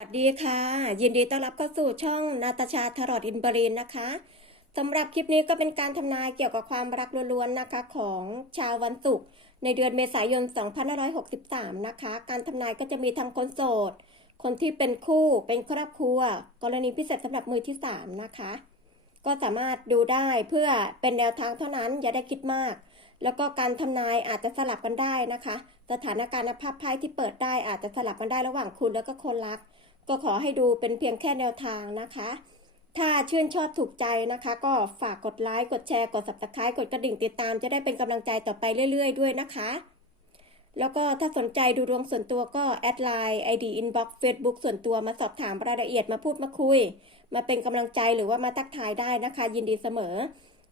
สวัสดีค่ะ ยินดีต้อนรับเข้าสู่ช่องนาตาชาทารอดอินบรีนนะคะสำหรับคลิปนี้ก็เป็นการทำนายเกี่ยวกับความรักล้วนๆนะคะของชาววันศุกร์ในเดือนเมษายน 2563 นะคะ การทำนายก็จะมีทั้งคนโสด คนที่เป็นคู่เป็นครอบครัว กรณีพิเศษสำหรับมือที่ 3 นะคะ ก็สามารถดูได้เพื่อเป็นแนวทางเท่านั้นอย่าได้คิดมาก แล้วก็การทำนายอาจจะสลับกันได้นะคะ สถานการณ์ภาพไพ่ที่เปิดได้อาจจะสลับกันได้ระหว่างคุณแล้วก็คนรัก ก็ขอให้ดูเป็นเพียงแค่แนวทางนะคะ ถ้าชื่นชอบถูกใจนะคะ ก็ฝากกดไลค์กดแชร์กด subscribe กดกระดิ่งติดตามจะได้เป็นกำลังใจต่อไปเรื่อย ๆ ด้วยนะคะแล้วก็ถ้าสนใจดูดวงส่วนตัวก็แอดไลน์ ID inbox Facebook ส่วนตัวมาสอบถามรายละเอียดมาพูดมาคุย มาเป็นกำลังใจหรือว่ามาทักทายได้นะคะ ยินดีเสมอ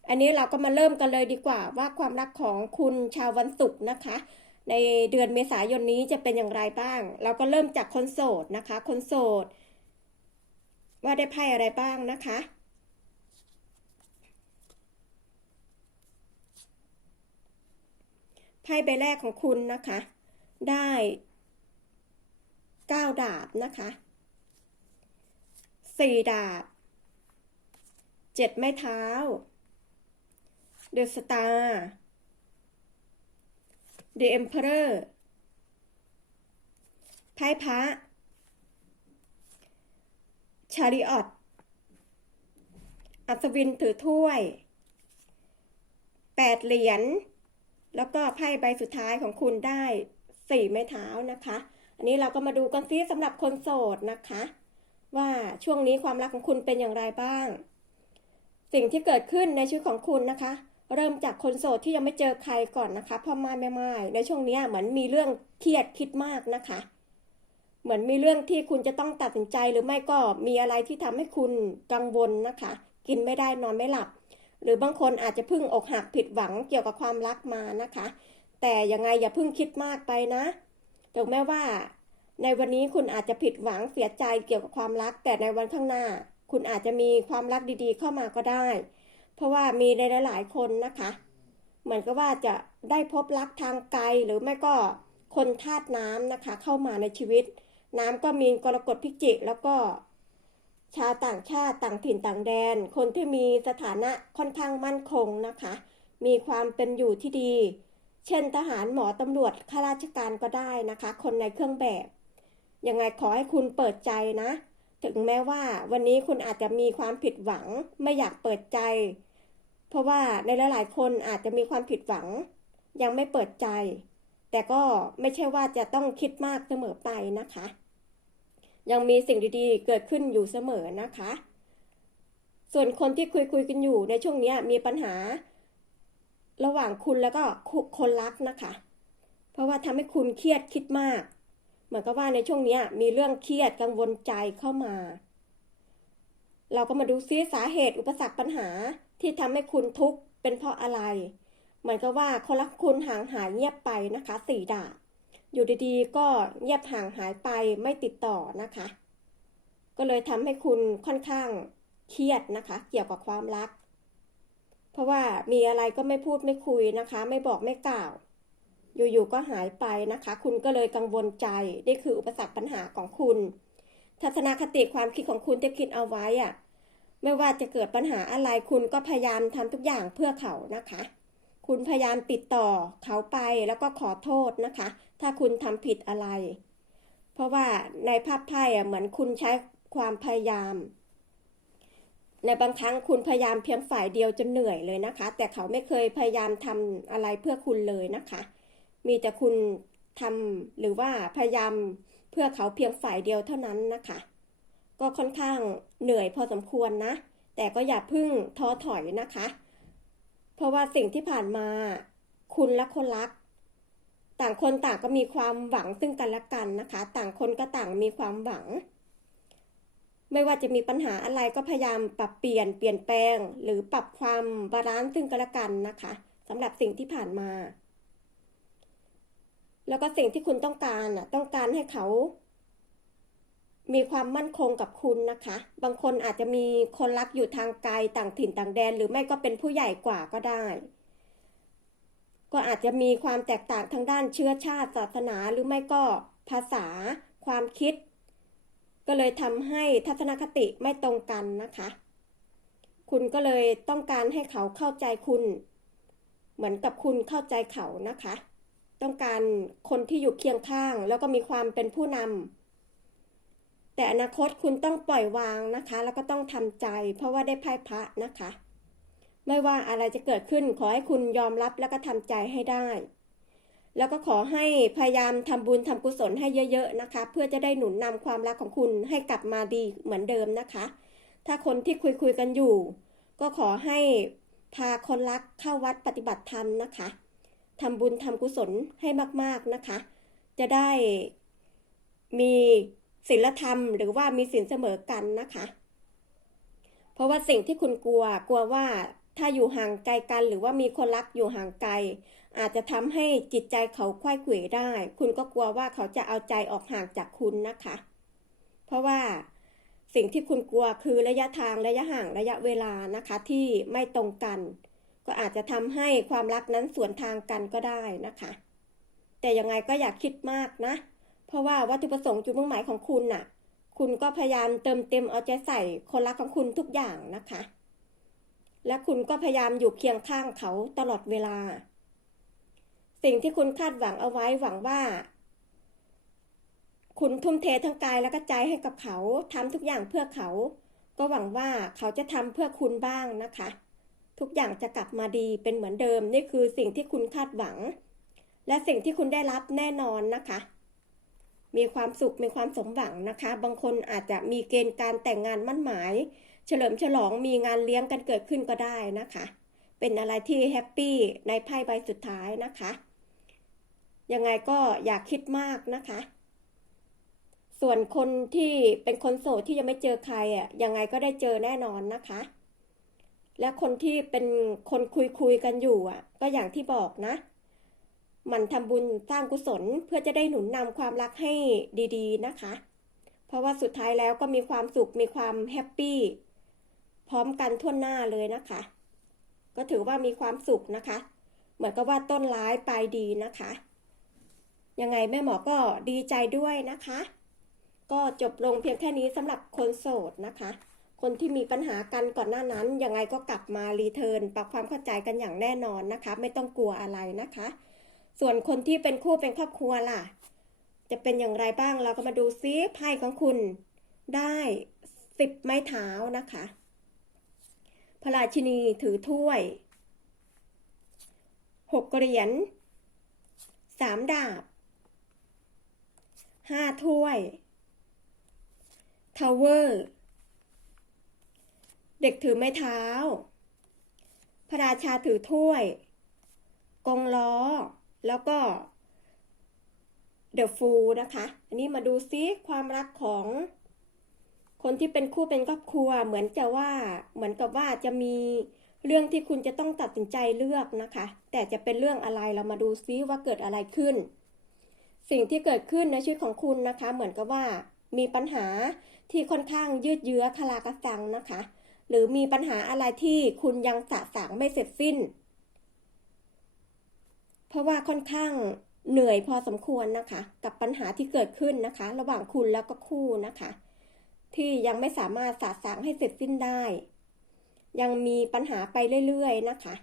อันนี้เราก็มาเริ่มกันเลยดีกว่าว่าความรักของคุณชาววันศุกร์นะคะ ในเดือนเมษายนนี้จะเป็นอย่างไรบ้าง เราก็เริ่มจากคนโสดนะคะ คนโสด ว่าได้ไพ่อะไรบ้างนะคะ ไพ่ใบแรกของคุณนะคะ ได้เก้าดาบนะคะสี่ดาบเจ็ดไม้เท้า เดอะสตาร์ The Emperor ไพ่พระชาริออตอัศวินถือถ้วย แปดเหรียญ แล้วก็ไพ่ใบสุดท้ายของคุณได้สี่ไม้เท้านะคะ อันนี้เราก็มาดูกันซิสำหรับคนโสดนะคะ ว่าช่วงนี้ความรักของคุณเป็นอย่างไรบ้าง สิ่งที่เกิดขึ้นในชีวิตของคุณนะคะ เริ่มจากคนโสดที่ยังไม่เจอใครก่อนนะคะพ่อไม้แม่ไม้ในช่วงนี้เหมือนมีเรื่องเครียดคิดมากนะคะ เหมือนมีเรื่องที่คุณจะต้องตัดสินใจหรือไม่ก็มีอะไรที่ทำให้คุณกังวลนะคะ กินไม่ได้นอนไม่หลับ หรือบางคนอาจจะพิ่งอกหักผิดหวังเกี่ยวกับความรักมานะคะ แต่ยังไงอย่าพิ่งคิดมากไปนะถึงแม้ว่า ในวันนี้คุณอาจจะผิดหวังเสียใจเกี่ยวกับความรัก แต่ในวันข้างหน้า คุณอาจจะมีความรักดีๆ เข้ามาก็ได้ เพราะว่ามีในหลาย ๆ คนนะคะ เหมือนกับว่าจะได้พบรักทางไกลหรือไม่ก็คนธาตุน้ำนะคะ เข้ามาในชีวิต น้ำก็มีกรกฎพิจิกแล้วก็ ชาวต่างชาติต่างถิ่นต่างแดน คนที่มีสถานะค่อนข้างมั่นคงนะคะ มีความเป็นอยู่ที่ดี เช่นทหารหมอตำรวจข้าราชการก็ได้นะคะ คนในเครื่องแบบยังไงขอให้คุณเปิดใจนะ ถึงแม้ว่าวันนี้คุณอาจจะมีความผิดหวัง ไม่อยากเปิดใจ เพราะว่าในหลายๆคนอาจจะมีความผิดหวัง ยังไม่เปิดใจ แต่ก็ไม่ใช่ว่าจะต้องคิดมากเสมอไปนะคะ ยังมีสิ่งดีๆ เกิดขึ้นอยู่เสมอนะคะ ส่วนคนที่คุยคุยๆกันอยู่ในช่วงนี้มีปัญหา ระหว่างคุณแล้วก็คนรักนะคะ เพราะว่าทำให้คุณเครียดคิดมากเหมือนกับว่าในช่วงนี้มีเรื่องเครียดกังวลใจเข้ามา เราก็มาดูซิสาเหตุอุปสรรคปัญหา ที่ทำให้คุณทุกข์เป็นเพราะอะไร เหมือนกับว่าคนรักคุณห่างหายเงียบไปนะคะสี่ดาบอยู่ดีๆ ก็เงียบห่างหายไปไม่ติดต่อนะคะ ก็เลยทำให้คุณค่อนข้างเครียดนะคะ เกี่ยวกับความรัก เพราะว่ามีอะไรก็ไม่พูดไม่คุยนะคะ ไม่บอกไม่กล่าว อยู่ๆก็หายไปนะคะ คุณก็เลยกังวลใจนี่คืออุปสรรคปัญหาของคุณ ทัศนคติความคิดของคุณที่คิดเอาไว้อะ ไม่ว่าจะเกิดปัญหาอะไรคุณก็พยายามทำทุกอย่างเพื่อเขานะคะ คุณพยายามติดต่อเขาไปแล้วก็ขอโทษนะคะ ถ้าคุณทำผิดอะไร เพราะว่าในภาพไพ่อะเหมือนคุณใช้ความพยายาม ในบางครั้งคุณพยายามเพียงฝ่ายเดียวจนเหนื่อยเลยนะคะ แต่เขาไม่เคยพยายามทำอะไรเพื่อคุณเลยนะคะ มีแต่คุณทำหรือว่าพยายามเพื่อเขาเพียงฝ่ายเดียวเท่านั้นนะคะ ก็ค่อนข้างเหนื่อยพอสมควรนะ แต่ก็อย่าพึ่งท้อถอยนะคะ เพราะว่าสิ่งที่ผ่านมา คุณและคนรัก ต่างคนต่างก็มีความหวังซึ่งกันและกันนะคะ ต่างคนก็ต่างมีความหวัง ไม่ว่าจะมีปัญหาอะไรก็พยายามปรับเปลี่ยนเปลี่ยนแปลง หรือปรับความบาลานซ์ซึ่งกันและกันนะคะสำหรับสิ่งที่ผ่านมา แล้วก็สิ่งที่คุณต้องการต้องการให้เขา มีความมั่นคงกับคุณนะคะ บางคนอาจจะมีคนรักอยู่ทางไกลต่างถิ่นต่างแดน หรือไม่ก็เป็นผู้ใหญ่กว่าก็ได้ ก็อาจจะมีความแตกต่างทางด้านเชื้อชาติศาสนาหรือไม่ก็ภาษา ความคิด ก็เลยทำให้ทัศนคติไม่ตรงกันนะคะ คุณก็เลยต้องการให้เขาเข้าใจคุณ เหมือนกับคุณเข้าใจเขานะคะ ต้องการคนที่อยู่เคียงข้าง แล้วก็มีความเป็นผู้นำ แต่อนาคตคุณต้องปล่อยวางนะคะ แล้วก็ต้องทำใจ เพราะว่าได้ไพ่พระนะคะ ไม่ว่าอะไรจะเกิดขึ้นขอให้คุณยอมรับแล้วก็ทำใจให้ได้ แล้วก็ขอให้พยายามทำบุญทำกุศลให้เยอะๆนะคะ เพื่อจะได้หนุนนำความรักของคุณให้กลับมาดีเหมือนเดิมนะคะ ถ้าคนที่คุยคุยกันอยู่ ก็ขอให้พาคนรักเข้าวัดปฏิบัติธรรมนะคะทำบุญทำกุศลให้มากๆนะคะ จะได้มี ศีลธรรมหรือว่ามีศีลเสมอกันนะคะ เพราะว่าสิ่งที่คุณกลัวกลัวว่าถ้าอยู่ห่างไกลกัน หรือว่ามีคนรักอยู่ห่างไกล อาจจะทำให้จิตใจเขาคว้ายเขวได้ คุณก็กลัวว่าเขาจะเอาใจออกห่างจากคุณนะคะ เพราะว่าสิ่งที่คุณกลัวคือระยะทางระยะห่างระยะเวลานะคะที่ไม่ตรงกัน ก็อาจจะทำให้ความรักนั้นสวนทางกันก็ได้นะคะ แต่ยังไงก็อย่าคิดมากนะ เพราะว่าวัตถุประสงค์จุดมุ่งหมายของคุณน่ะ คุณก็พยายามเติมเต็มเอาใจใส่คนรักของคุณทุกอย่างนะคะ และคุณก็พยายามอยู่เคียงข้างเขาตลอดเวลา สิ่งที่คุณคาดหวังเอาไว้หวังว่า คุณทุ่มเททั้งกายและก็ใจให้กับเขาทำทุกอย่างเพื่อเขา ก็หวังว่าเขาจะทำเพื่อคุณบ้างนะคะ ทุกอย่างจะกลับมาดีเป็นเหมือนเดิมนี่คือสิ่งที่คุณคาดหวัง และสิ่งที่คุณได้รับแน่นอนนะคะ มีความสุขมีความสมหวังนะคะ บางคนอาจจะมีเกณฑ์การแต่งงานมั่นหมาย เฉลิมฉลองมีงานเลี้ยงกันเกิดขึ้นก็ได้นะคะ เป็นอะไรที่แฮปปี้ในไพ่ใบสุดท้ายนะคะ ยังไงก็อย่าคิดมากนะคะ ส่วนคนที่เป็นคนโสดที่ยังไม่เจอใครอะยังไงก็ได้เจอแน่นอนนะคะ และคนที่เป็นคนคุยคุยกันอยู่อะ ก็อย่างที่บอกนะ มันทำบุญสร้างกุศลเพื่อจะได้หนุนนำความรักให้ดีๆนะคะ เพราะว่าสุดท้ายแล้วก็มีความสุขมีความแฮปปี้พร้อมกันทั่วหน้าเลยนะคะ ก็ถือว่ามีความสุขนะคะ เหมือนกับว่าต้นร้ายปลายดีนะคะ ยังไงแม่หมอก็ดีใจด้วยนะคะ ก็จบลงเพียงแค่นี้สำหรับคนโสดนะคะ คนที่มีปัญหากันก่อนหน้านั้น ยังไงก็กลับมารีเทิร์นปรับความเข้าใจกันอย่างแน่นอนนะคะ ไม่ต้องกลัวอะไรนะคะ ส่วนคนที่เป็นคู่เป็นครอบครัวล่ะ จะเป็นอย่างไรบ้างเราก็มาดูซิไพ่ของคุณ ได้สิบไม้เท้านะคะพระราชินีถือถ้วยหกเหรียญสามดาบห้าถ้วยทาวเวอร์ เด็กถือไม้เท้า พระราชาถือถ้วย กงล้อ แล้วก็เดอะฟูนะคะ อันนี้มาดูซิความรักของ คนที่เป็นคู่เป็นครอบครัว เหมือนจะว่า เหมือนกับว่าจะมีเรื่องที่คุณจะต้องตัดสินใจเลือกนะคะ แต่จะเป็นเรื่องอะไรเรามาดูซิว่าเกิดอะไรขึ้น สิ่งที่เกิดขึ้นในชีวิตของคุณนะคะ เหมือนกับว่ามีปัญหาที่ค่อนข้างยืดเยื้อคลากระสังนะคะ หรือมีปัญหาอะไรที่คุณยังสะสางไม่เสร็จสิ้น เพราะว่าค่อนข้างเหนื่อยพอสมควรนะคะ กับปัญหาที่เกิดขึ้นนะคะ ระหว่างคุณแล้วก็คู่นะคะ ที่ยังไม่สามารถสะสางให้เสร็จสิ้นได้ ยังมีปัญหาไปเรื่อยๆนะคะ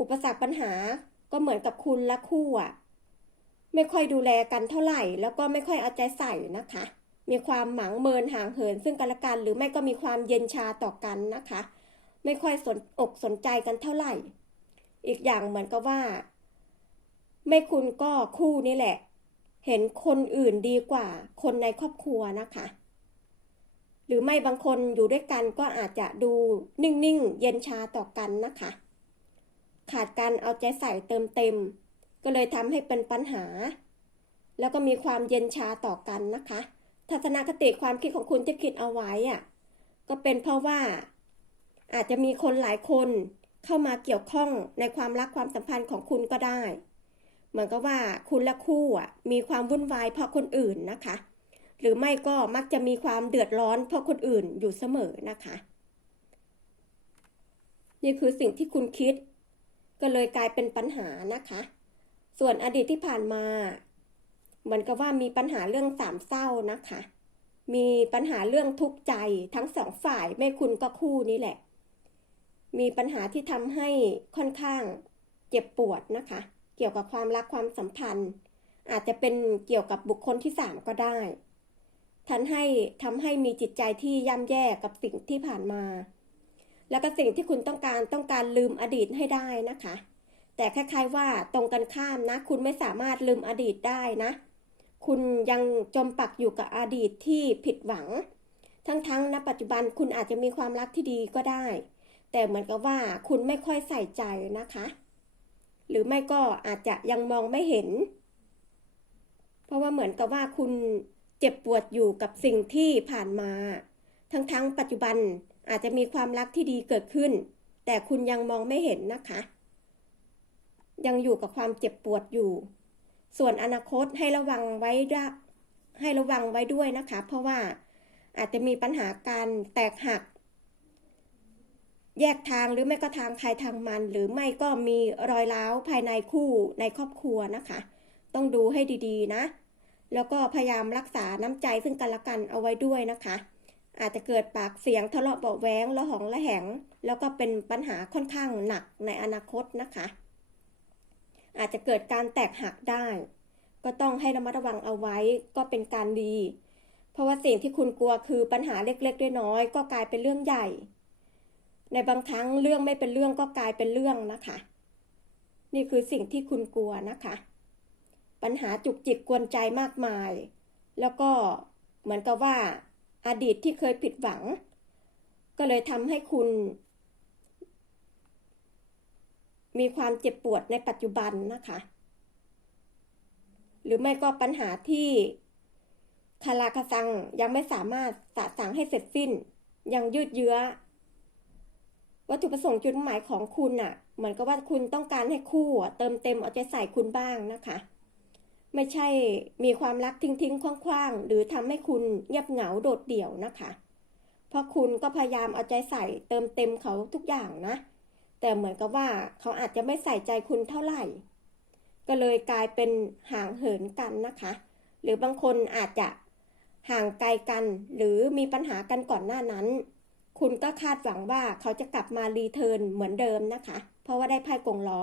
อุปสรรคปัญหาก็เหมือนกับคุณและคู่อะไม่ค่อยดูแลกันเท่าไหร่ แล้วก็ไม่ค่อยเอาใจใส่นะคะ มีความหมางเมินห่างเหิน ซึ่งกันและกัน หรือไม่ก็มีความเย็นชาต่อกันนะคะ ไม่ค่อยสนอกสนใจกันเท่าไหร่ อีกอย่างเหมือนกับว่า ไม่คุณก็คู่นี่แหละ เห็นคนอื่นดีกว่า คนในครอบครัวนะคะ หรือไม่บางคนอยู่ด้วยกันก็อาจจะดูนิ่งๆ เย็นชาต่อกันนะคะ ขาดการเอาใจใส่เติมเต็ม ก็เลยทำให้เป็นปัญหา แล้วก็มีความเย็นชาต่อกันนะคะ ทัศนคติความคิดของคุณที่คิดเอาไว้อะก็เป็นเพราะว่าอาจจะมีคนหลายคน เข้ามาเกี่ยวข้องในความรักความสัมพันธ์ของคุณก็ได้ เหมือนกับว่าคุณและคู่อะมีความวุ่นวายเพราะคนอื่นนะคะ หรือไม่ก็มักจะมีความเดือดร้อนเพราะคนอื่นอยู่เสมอนะคะ นี่คือสิ่งที่คุณคิด ก็เลยกลายเป็นปัญหานะคะ ส่วนอดีตที่ผ่านมา เหมือนกับว่ามีปัญหาเรื่องสามเศร้านะคะ มีปัญหาเรื่องทุกข์ใจทั้งสองฝ่ายไม่คุณก็คู่นี้แหละ มีปัญหาที่ทำให้ค่อนข้างเจ็บปวดนะคะ เกี่ยวกับความรักความสัมพันธ์ อาจจะเป็นเกี่ยวกับบุคคลที่สามก็ได้ทันให้ทำให้มีจิตใจที่ย่ำแย่กับสิ่งที่ผ่านมา แล้วก็สิ่งที่คุณต้องการต้องการลืมอดีตให้ได้นะคะ แต่คล้ายๆว่าตรงกันข้ามนะ คุณไม่สามารถลืมอดีตได้นะ คุณยังจมปักอยู่กับอดีตที่ผิดหวัง ทั้งๆณปัจจุบันคุณอาจจะมีความรักที่ดีก็ได้ แต่เหมือนกับว่าคุณไม่ค่อยใส่ใจนะคะ หรือไม่ก็อาจจะยังมองไม่เห็น เพราะว่าเหมือนกับว่าคุณเจ็บปวดอยู่กับสิ่งที่ผ่านมา ทั้งๆปัจจุบันอาจจะมีความรักที่ดีเกิดขึ้น แต่คุณยังมองไม่เห็นนะคะ ยังอยู่กับความเจ็บปวดอยู่ ส่วนอนาคตให้ระวังไว้ด้วยให้ระวังไว้ด้วยนะคะ เพราะว่าอาจจะมีปัญหาการแตกหัก แยกทางหรือไม่ก็ทางใครทางมัน หรือไม่ก็มีรอยร้าวภายในคู่ในครอบครัวนะคะ ต้องดูให้ดีๆนะ แล้วก็พยายามรักษาน้ำใจซึ่งกันและกันเอาไว้ด้วยนะคะ อาจจะเกิดปากเสียงทะเลาะเบาแวงละหองละแหง แล้วก็เป็นปัญหาค่อนข้างหนักในอนาคตนะคะ อาจจะเกิดการแตกหักได้ ก็ต้องให้ระมัดระวังเอาไว้ก็เป็นการดี เพราะว่าสิ่งที่คุณกลัวคือปัญหาเล็กๆน้อยๆก็กลายเป็นเรื่องใหญ่ ในบางครั้งเรื่องไม่เป็นเรื่องก็กลายเป็นเรื่องนะคะ นี่คือสิ่งที่คุณกลัวนะคะ ปัญหาจุกจิกกวนใจมากมาย แล้วก็เหมือนกับว่าอดีตที่เคยผิดหวัง ก็เลยทำให้คุณ มีความเจ็บปวดในปัจจุบันนะคะ หรือไม่ก็ปัญหาที่คาราคาซังยังไม่สามารถสะสางให้เสร็จสิ้น ยังยืดเยื้อ วัตถุประสงค์จุดหมายของคุณน่ะ เหมือนกับว่าคุณต้องการให้คู่เติมเต็มเอาใจใส่คุณบ้างนะคะ ไม่ใช่มีความรักทิ้งๆคว้างๆ หรือทำให้คุณเงียบเหงาโดดเดี่ยวนะคะ เพราะคุณก็พยายามเอาใจใส่เติมเต็มเขาทุกอย่างนะ แต่เหมือนกับว่าเขาอาจจะไม่ใส่ใจคุณเท่าไหร่ ก็เลยกลายเป็นห่างเหินกันนะคะ หรือบางคนอาจจะห่างไกลกันหรือมีปัญหากันก่อนหน้านั้น คุณก็คาดหวังว่าเขาจะกลับมารีเทิร์นเหมือนเดิมนะคะ เพราะว่าได้ไพ่กงล้อ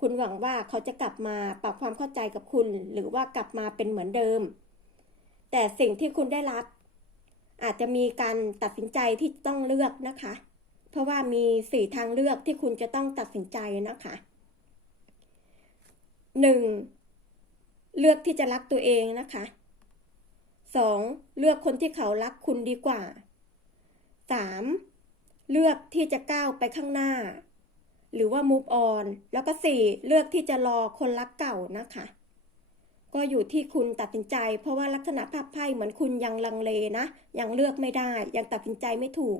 คุณหวังว่าเขาจะกลับมาปรับความเข้าใจกับคุณ หรือว่ากลับมาเป็นเหมือนเดิม แต่สิ่งที่คุณได้รับ อาจจะมีการตัดสินใจที่ต้องเลือกนะคะ เพราะว่ามีสี่ทางเลือกที่คุณจะต้องตัดสินใจนะคะหนึ่งเลือกที่จะรักตัวเองนะคะสองเลือกคนที่เขารักคุณดีกว่า สามเลือกที่จะก้าวไปข้างหน้า หรือว่า move on แล้วก็สี่เลือกที่จะรอคนรักเก่านะคะ ก็อยู่ที่คุณตัดสินใจ เพราะว่าลักษณะภาพไพ่เหมือนคุณยังลังเลนะ ยังเลือกไม่ได้ ยังตัดสินใจไม่ถูก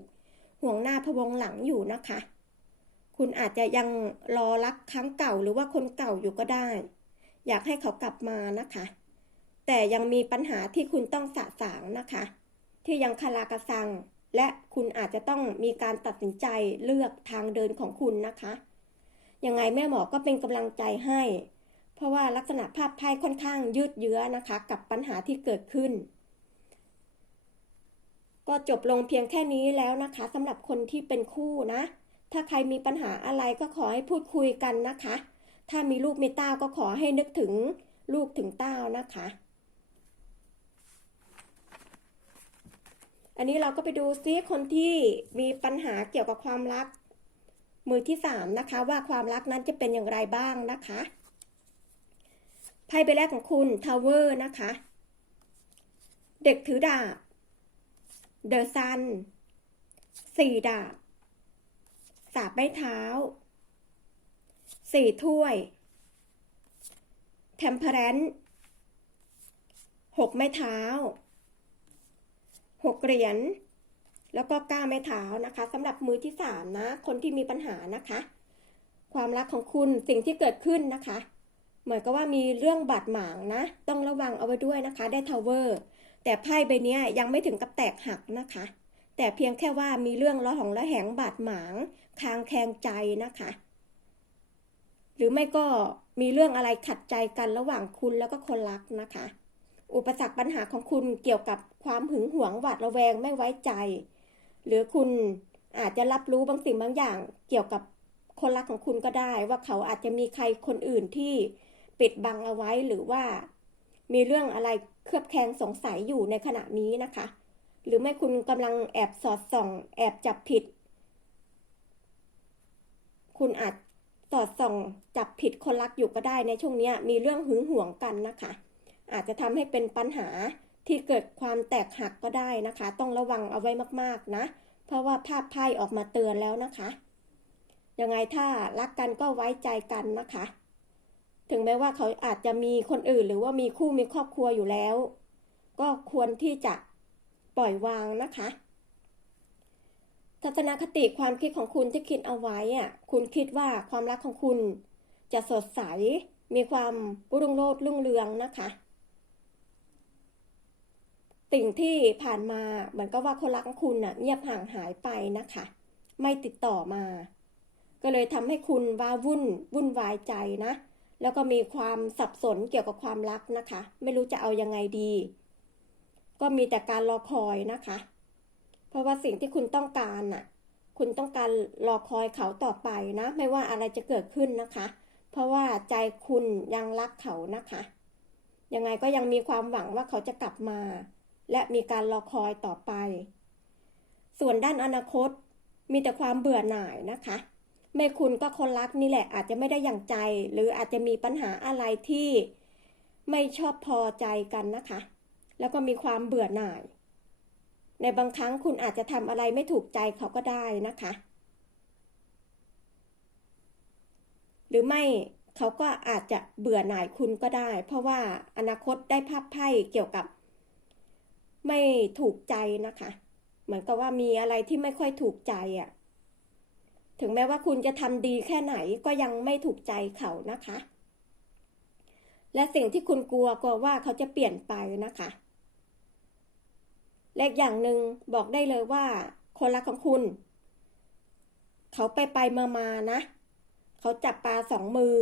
ห่วงหน้าพวงหลังอยู่นะคะ คุณอาจจะยังรอรักครั้งเก่าหรือว่าคนเก่าอยู่ก็ได้ อยากให้เขากลับมานะคะ แต่ยังมีปัญหาที่คุณต้องสะสางนะคะ ที่ยังคาราคาซัง และคุณอาจจะต้องมีการตัดสินใจเลือกทางเดินของคุณนะคะ ยังไงแม่หมอก็เป็นกำลังใจให้ เพราะว่าลักษณะภาพไพ่ค่อนข้างยืดเยื้อนะคะ กับปัญหาที่เกิดขึ้น ก็จบลงเพียงแค่นี้แล้วนะคะสำหรับคนที่เป็นคู่นะ ถ้าใครมีปัญหาอะไรก็ขอให้พูดคุยกันนะคะ ถ้ามีลูกมีเต้าก็ขอให้นึกถึงลูกถึงเต้านะคะ อันนี้เราก็ไปดูซิคนที่มีปัญหาเกี่ยวกับความรัก มือที่สามนะคะ ว่าความรักนั้นจะเป็นอย่างไรบ้างนะคะไพ่ใบแรกของคุณทาวเวอร์นะคะ เด็กถือดาบเดอะซันสี่ดาบสาบไม้เท้าสี่ถ้วยเทมเพรนหกไม้เท้า หกเหรียญ แล้วก็ก้าไม้เท้านะคะสำหรับมือที่สามนะ คนที่มีปัญหานะคะ ความรักของคุณสิ่งที่เกิดขึ้นนะคะ เหมือนกับว่ามีเรื่องบาดหมางนะ ต้องระวังเอาไว้ด้วยนะคะ ได้ทาวเวอร์ แต่ไพ่ใบนี้ยังไม่ถึงกับแตกหักนะคะ แต่เพียงแค่ว่ามีเรื่องละหองละแหงบาดหมาง คางแคงใจนะคะ หรือไม่ก็มีเรื่องอะไรขัดใจกันระหว่างคุณแล้วก็คนรักนะคะ อุปสรรคปัญหาของคุณเกี่ยวกับความหึงหวงหวาดระแวงไม่ไว้ใจ หรือคุณอาจจะรับรู้บางสิ่งบางอย่างเกี่ยวกับคนรักของคุณก็ได้ ว่าเขาอาจจะมีใครคนอื่นที่ปิดบังเอาไว้หรือว่า มีเรื่องอะไรเคลือบแคลงสงสัยอยู่ในขณะนี้นะคะ หรือไม่คุณกำลังแอบสอดส่อง แอบจับผิด คุณอาจสอดส่องจับผิดคนรักอยู่ก็ได้ในช่วงนี้มีเรื่องหึงหวงกันนะคะ อาจจะทำให้เป็นปัญหาที่เกิดความแตกหักก็ได้นะคะ ต้องระวังเอาไว้มากๆนะ เพราะว่าภาพไพ่ออกมาเตือนแล้วนะคะ ยังไงถ้ารักกันก็ไว้ใจกันนะคะ ถึงแม้ว่าเขาอาจจะมีคนอื่นหรือว่ามีคู่มีครอบครัวอยู่แล้ว ก็ควรที่จะปล่อยวางนะคะ ทัศนคติความคิดของคุณที่คิดเอาไว้อะคุณคิดว่าความรักของคุณจะสดใส มีความรุ่งโรจน์รุ่งเรืองนะคะ สิ่งที่ผ่านมาเหมือนกับว่าคนรักของคุณน่ะเงียบห่างหายไปนะคะ ไม่ติดต่อมา ก็เลยทำให้คุณว้าวุ่นวุ่นวายใจนะ แล้วก็มีความสับสนเกี่ยวกับความรักนะคะ ไม่รู้จะเอายังไงดี ก็มีแต่การรอคอยนะคะ เพราะว่าสิ่งที่คุณต้องการน่ะ คุณต้องการรอคอยเขาต่อไปนะ ไม่ว่าอะไรจะเกิดขึ้นนะคะ เพราะว่าใจคุณยังรักเขานะคะยังไงก็ยังมีความหวังว่าเขาจะกลับมา และมีการรอคอยต่อไป ส่วนด้านอนาคตมีแต่ความเบื่อหน่ายนะคะ ไม่คุณก็คนรักนี่แหละอาจจะไม่ได้อย่างใจ หรืออาจจะมีปัญหาอะไรที่ไม่ชอบพอใจกันนะคะ แล้วก็มีความเบื่อหน่าย ในบางครั้งคุณอาจจะทำอะไรไม่ถูกใจเขาก็ได้นะคะ หรือไม่เขาก็อาจจะเบื่อหน่ายคุณก็ได้ เพราะว่าอนาคตได้ภาพไพ่เกี่ยวกับ ไม่ถูกใจนะคะเหมือนกับว่ามีอะไรที่ไม่ค่อยถูกใจอะ่ะ ถึงแม้ว่าคุณจะทำดีแค่ไหนก็ยังไม่ถูกใจเขานะคะ และสิ่งที่คุณกลัวกลัวว่าเขาจะเปลี่ยนไปนะคะและอย่างหนึ่งบอกได้เลยว่า คนรักของคุณ เขาไปไปมามานะ เขาจับปลาสองมือ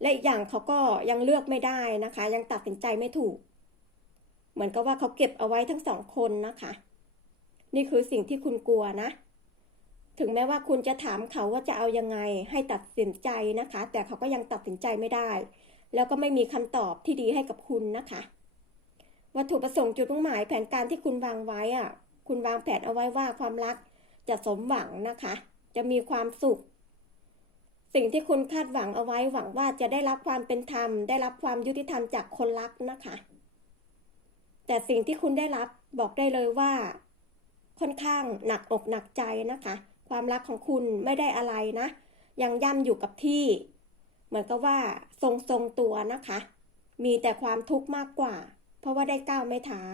และอีกอย่างเขาก็ยังเลือกไม่ได้นะคะ ยังตัดสินใจไม่ถูก เหมือนกับว่าเขาเก็บเอาไว้ทั้งสองคนนะคะ นี่คือสิ่งที่คุณกลัวนะ ถึงแม้ว่าคุณจะถามเขาว่าจะเอายังไงให้ตัดสินใจนะคะ แต่เขาก็ยังตัดสินใจไม่ได้ แล้วก็ไม่มีคำตอบที่ดีให้กับคุณนะคะ วัตถุประสงค์จุดมุ่งหมายแผนการที่คุณวางไว้อะคุณวางแผนเอาไว้ว่าความรักจะสมหวังนะคะ จะมีความสุข สิ่งที่คุณคาดหวังเอาไว้หวังว่าจะได้รับความเป็นธรรม ได้รับความยุติธรรมจากคนรักนะคะ แต่สิ่งที่คุณได้รับบอกได้เลยว่า ค่อนข้างหนักอกหนักใจนะคะ ความรักของคุณไม่ได้อะไรนะ ยังย่ำอยู่กับที่ เหมือนกับว่าทรงทรงตัวนะคะ มีแต่ความทุกข์มากกว่า เพราะว่าได้ก้าวไม่เท้า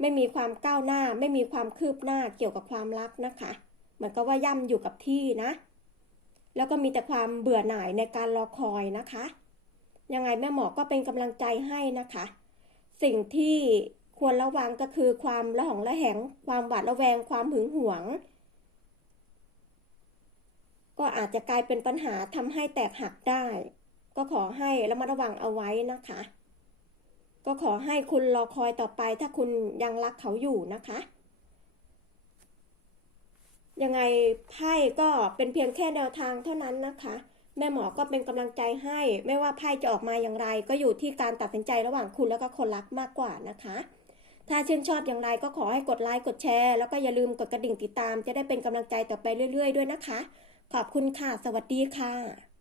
ไม่มีความก้าวหน้า ไม่มีความคืบหน้าเกี่ยวกับความรักนะคะ เหมือนกับว่าย่ำอยู่กับที่นะ แล้วก็มีแต่ความเบื่อหน่ายในการรอคอยนะคะ ยังไงแม่หมอก็เป็นกำลังใจให้นะคะ สิ่งที่ควรระวังก็คือความละหองละแหง ความหวาดระแวง ความหึงหวง ก็อาจจะกลายเป็นปัญหาทำให้แตกหักได้ ก็ขอให้ระมัดระวังเอาไว้นะคะ ก็ขอให้คุณรอคอยต่อไปถ้าคุณยังรักเขาอยู่นะคะ ยังไงไพ่ก็เป็นเพียงแค่แนวทางเท่านั้นนะคะ แม่หมอก็เป็นกำลังใจให้ ไม่ว่าไพ่จะออกมาอย่างไร ก็อยู่ที่การตัดสินใจระหว่างคุณแล้วก็คนรักมากกว่านะคะ ถ้าชื่นชอบอย่างไรก็ขอให้กดไลค์กดแชร์ แล้วก็อย่าลืมกดกระดิ่งติดตาม จะได้เป็นกำลังใจต่อไปเรื่อย ๆ ด้วยนะคะ ขอบคุณค่ะ สวัสดีค่ะ